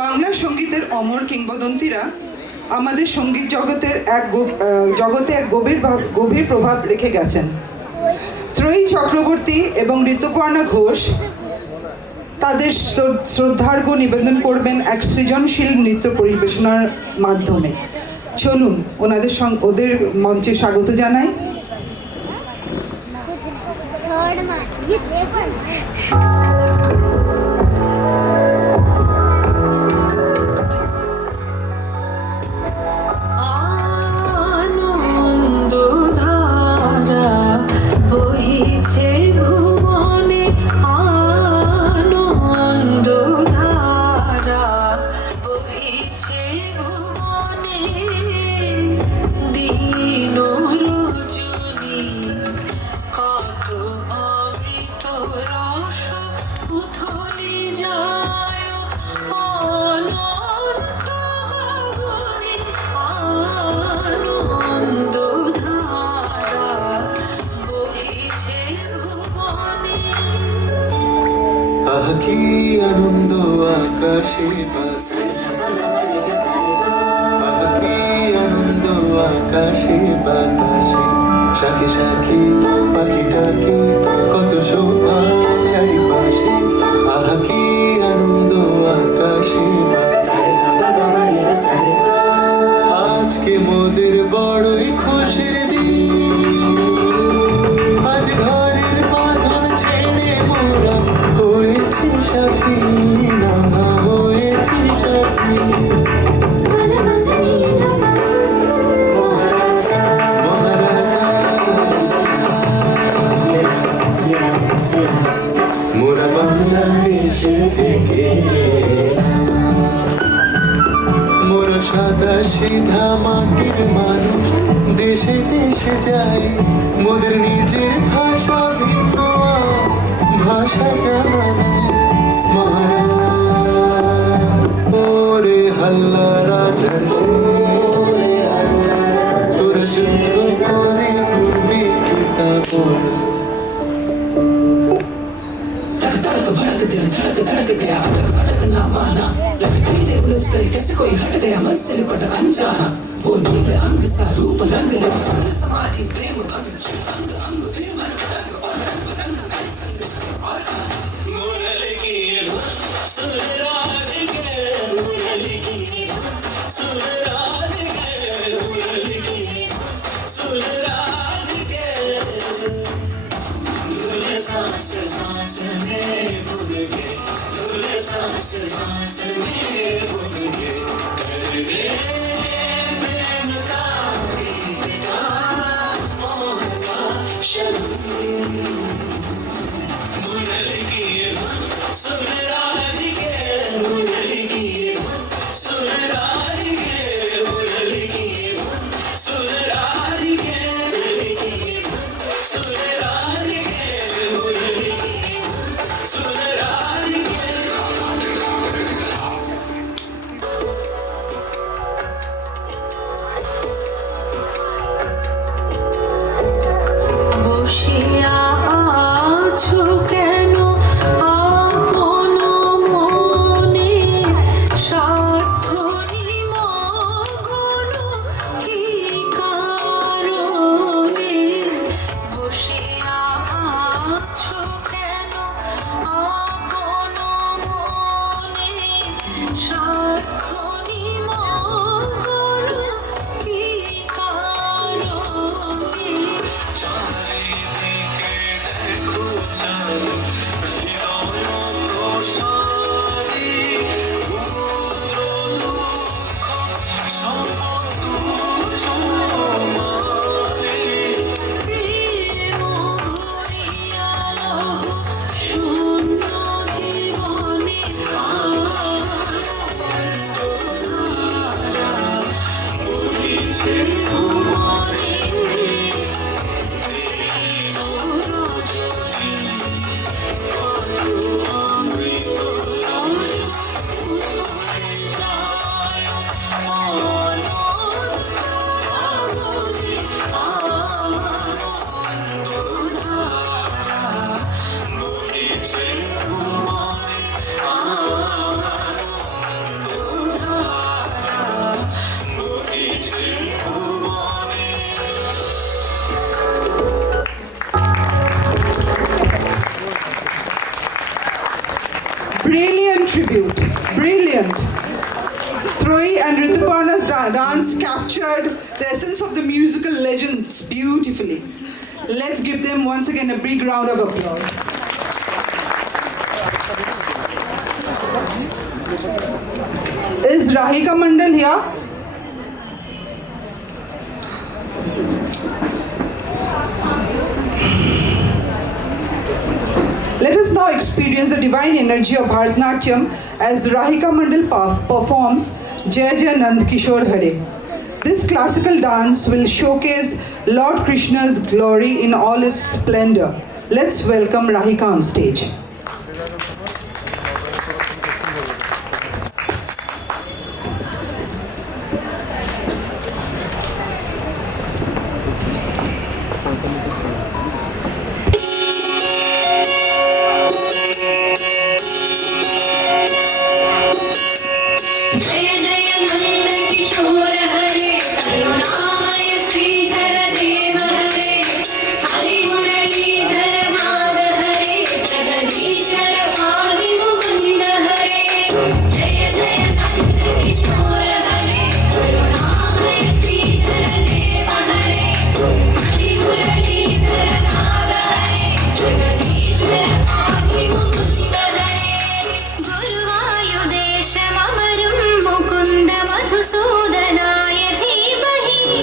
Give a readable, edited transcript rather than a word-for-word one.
বাংলা সঙ্গীতের অমর কিংবদন্তীরা আমাদের সঙ্গীত জগতে এক গভীর প্রভাব রেখে গেছেন। ত্রয়ী চক্রবর্তী এবং ঋতুপর্ণা ঘোষ তাদের শ্রদ্ধার্ঘ নিবেদন করবেন এক সৃজনশীল নৃত্য পরিবেশনার মাধ্যমে। চলুন ওদের মঞ্চে স্বাগত জানাই। কি আনন্দ আকাশে বাসে, কি আনন্দ আকাশে বাতাসে, শাখে শাখে পাখি ডাকে, কত শোভা চারিপাশে। আহা কি আনন্দ আকাশে বাসে। আজকে মোদের বড়ই খুশির দিন, আজ ঘরের বাঁধন ছেড়ে মোরা হয়েছি সাথী, না হয়েছি সাথী। মোরা বাংলাদেশে থেকে, মোরা সাদা সিধা মাটির মানুষ, দেশে দেশে যাই, মোদের নিজের ভাষা ভিন্ন, ভাষা জানা ওরে হাল্লা রাজার তোর যুদ্ধ করে ঘুরবি কিতাব। भड़क दिल धड़क धड़क गया, भड़क ना माना, लटकी रे उलझ गई कैसे कोई हट गया मंजिल पर अनजाना। वो नीले अंग सा रूप रंग ले समाधि प्रेम भक्त अंग अंग फिर मन रंग और रंग रंग संग और मुरली की सुराग के, मुरली की सुराग के, मुरली की सुराग के। धुले सांस सांस में भूल गए, धुले सांस सांस में भूल गए, कर दे प्रेम का गीत का मोह का शलून। मुरली की सुन राधिके, मुरली की सुन राधिके, मुरली की सुन राधिके, मुरली की सुन राधिके, मुरली की सुन राधिके। brilliant. Troy and Rituparna's dance captured the essence of the musical legends beautifully. Let's give them once again a big round of applause. Is Rahika Mandal here? Let us now experience the divine energy of Bharatanatyam as Rahika Mandal performs Jai Jai Nand Kishore Hare. This classical dance will showcase Lord Krishna's glory in all its splendor. Let's welcome Rahika on stage.